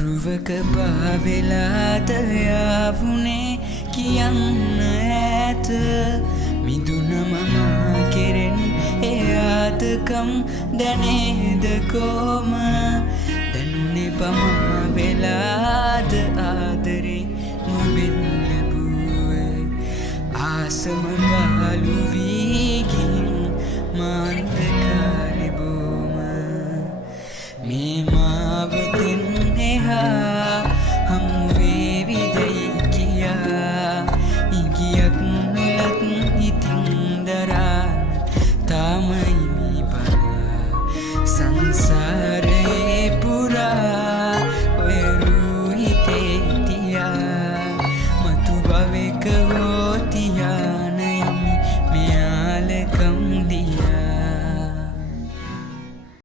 මරුවක පාවෙලාද යාවුනේ කියන්න ඇත මිදුන මම කෙරෙන් එයාතකම් දැනේද කොම දැනුනේ පමා වෙලාද ආදරේ නොබෙන් ලැබුවේ ආසම පාලු වීගින් මාන්තකාරි බොම මේ මාවතින් එහා හමුවේ විදයි කියා ඉගියක් නොලත් ඉතින් දරාන තාමයි මේ බලා සංසාර